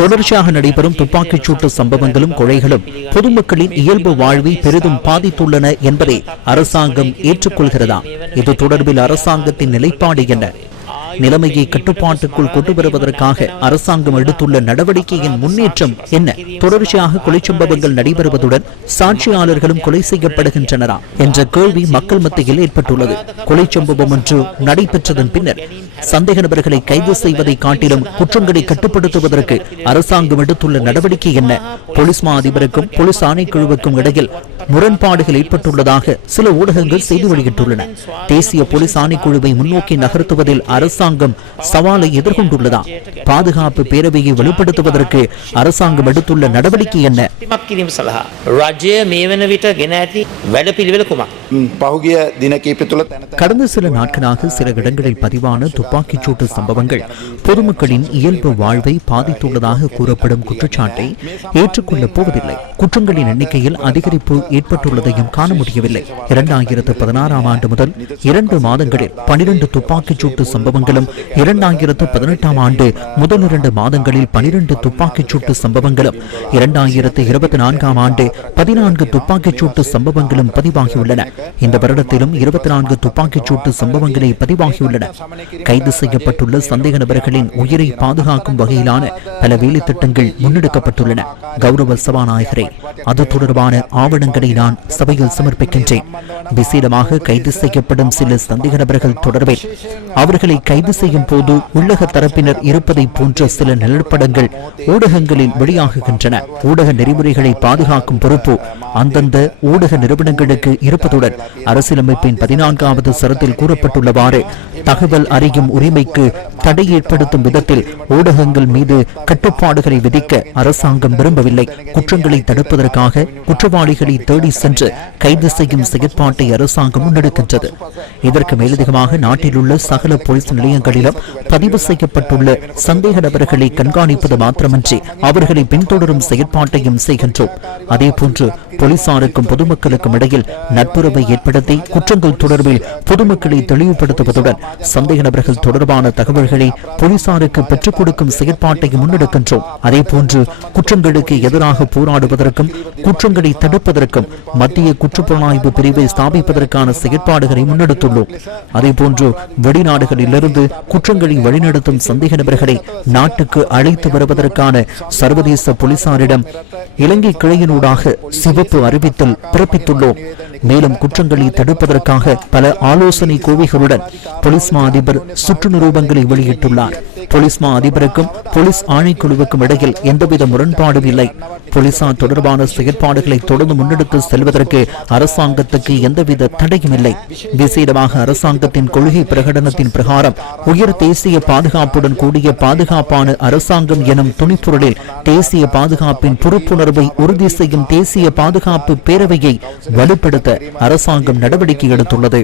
தொடர்ச்சியாக நடைபெறும் துப்பாக்கிச் சூட்டு சம்பவங்களும் கொலைகளும் பொதுமக்களின் இயல்பு வாழ்வை பெரிதும் பாதித்துள்ளன என்பதை அரசாங்கம் ஏற்றுக்கொள்கிறதா? இது தொடர்பில் அரசாங்கத்தின் நிலைப்பாடு என்ன? நிலைமையை கட்டுப்பாட்டுக்குள் கொண்டு வருவதற்காக அரசாங்கம் எடுத்துள்ள நடவடிக்கையின் முன்னேற்றம் என்ன? தொடர்ச்சியாக கொலை சம்பவங்கள் நடைபெறுவதுடன் சாட்சியாளர்களும் கொலை செய்யப்படுகின்றனரா என்ற கேள்வி மக்கள் மத்தியில் ஏற்பட்டுள்ளது. கொலை சம்பவம் ஒன்று நடைபெற்றதன் பின்னர் சந்தேக நபர்களை கைது செய்வதை காட்டிலும் குற்றங்களை கட்டுப்படுத்துவதற்கு அரசாங்கம் எடுத்துள்ள நடவடிக்கை என்ன? போலீஸ் மா அதிபருக்கும் போலீஸ் ஆணைக்குழுவுக்கும் இடையில் முரண்பாடுகள் ஏற்பட்டுள்ளதாக சில ஊடகங்கள் செய்தி வெளியிட்டுள்ளன. தேசிய போலீஸ் ஆணைக்குழுவை முன்னோக்கி நகர்த்துவதில் அரசாங்கம் சவாலை எதிர்கொண்டுள்ளதா? பாதுகாப்பு பேரவையை வலுப்படுத்துவதற்கு அரசாங்கம் எடுத்துள்ள நடவடிக்கை என்ன? கடந்த சில நாட்களாக சில இடங்களில் பதிவான துப்பாக்கிச் சூட்டு சம்பவங்கள் பொதுமக்களின் இயல்பு வாழ்வை பாதித்துள்ளதாக கூறப்படும் குற்றச்சாட்டை ஏற்றுக்கொள்ளப் போவதில்லை. குற்றங்களின் எண்ணிக்கையில் அதிகரிப்பு ஏற்பட்டுள்ளதையும் காண முடியவில்லை. 2016 ஆண்டு முதல் 2 மாதங்களில் 12 துப்பாக்கிச் சூட்டு சம்பவங்களும் 2018 ஆண்டு முதல் 2 மாதங்களில் 12 துப்பாக்கிச் சூட்டு சம்பவங்களும் 2024 ஆண்டு 14 துப்பாக்கிச் சூட்டு சம்பவங்களும் பதிவாகியுள்ளன. இந்த வருடத்திலும் 24 துப்பாக்கிச் சூட்டு சம்பவங்களே பதிவாகியுள்ளன. கைது செய்யப்பட்டுள்ள சந்தேக நபர்களின் உயிரை பாதுகாக்கும் வகையிலான பல வேலை திட்டங்கள் முன்னெடுக்கப்பட்டுள்ளன. கௌரவ சபாநாயகரே, அது தொடர்பான ஆவணங்களை நான் சபையில் சமர்ப்பிக்கின்றேன். விசேடமாக கைது செய்யப்படும் சில சந்தேக நபர்கள் தொடர்பில் அவர்களை கைது செய்யும் போது உள்ளக தரப்பினர் இருப்பதை போன்ற சில நிலப்படங்கள் ஊடகங்களில் வெளியாகுகின்றன. ஊடக நெறிமுறைகளை பாதுகாக்கும் பொறுப்பு அந்தந்த ஊடக நிறுவனங்களுக்கு இருப்பதுடன் அரசியலமைப்பின் 14வது சரத்தில் கூறப்பட்டுள்ளவாறு தகவல் அறியும் உரிமைக்கு தடை ஏற்படுத்தும் விதத்தில் ஊடகங்கள் மீது கட்டுப்பாடுகளை விதிக்க அரசாங்கம் விரும்பவில்லை. குற்றங்களை தடுப்பதற்காக குற்றவாளிகளை தேடி சென்று கைது செய்யும் செயற்பாட்டை அரசாங்கம் முன்னெடுக்கின்றது. இதற்கு மேலதிகமாக நாட்டில் உள்ள சகல போலீஸ் நிலையங்களிலும் பதிவு செய்யப்பட்டுள்ள சந்தேக நபர்களை கண்காணிப்பது மாத்திரமன்றி அவர்களை பின்தொடரும் செயற்பாட்டையும் செய்கின்றோம். அதேபோன்று போலீசாருக்கும் பொதுமக்களுக்கும் இடையில் நட்புறவை ஏற்படுத்தி குற்றங்கள் தொடர்பில் பொதுமக்களை தெளிவுபடுத்துவதுடன் சந்தேக நபர்கள் தொடர்பான தகவல்களை போலீசாருக்கு பெற்றுக் கொடுக்கும் செயற்பாட்டையும் முன்னெடுக்கின்றோம். அதேபோன்று குற்றங்களுக்கு எதிராக போராடுவதற்கும் குற்றங்களை தடுப்பதற்கும் மத்திய குற்றப்புலனாய்வு பிரிவை ஸ்தாபிப்பதற்கான செயற்பாடுகளை முன்னெடுத்துள்ளோம். அதேபோன்று வெளிநாடுகளிலிருந்து குற்றங்களை வழிநடத்தும் சந்தேக நபர்களை நாட்டுக்கு அழைத்து வருவதற்கான சர்வதேச போலீசாரிடம் இலங்கை கிளையினூடாக சிவப்பு அறிவித்தல் பிறப்பித்துள்ளோம். மேலும் குற்றங்களை தடுப்பதற்காக பல ஆலோசனை கோவைகளுடன் போலீஸ் மா அதிபர் சுற்று நிரூபங்களை வெளியிட்டுள்ளார். போலீஸ் மா அதிபருக்கும் போலீஸ் ஆணைக்குழுவுக்கும் இடையில் எந்தவித முரண்பாடும் இல்லை. போலீசார் தொடர்பான செயற்பாடுகளை தொடர்ந்து முன்னெடுத்து செல்வதற்கு அரசாங்கத்துக்கு எந்தவித தடையும் இல்லை. விசேடமாக அரசாங்கத்தின் கொள்கை பிரகடனத்தின் பிரகாரம் உயர் தேசிய பாதுகாப்புடன் கூடிய பாதுகாப்பான அரசாங்கம் எனும் துணிப்பொருளில் தேசிய பாதுகாப்பின் பொறுப்புணர்வை உறுதி செய்யும் தேசிய பாதுகாப்பு பேரவையை வலுப்படுத்த அரசாங்கம் நடவடிக்கை எடுத்துள்ளது.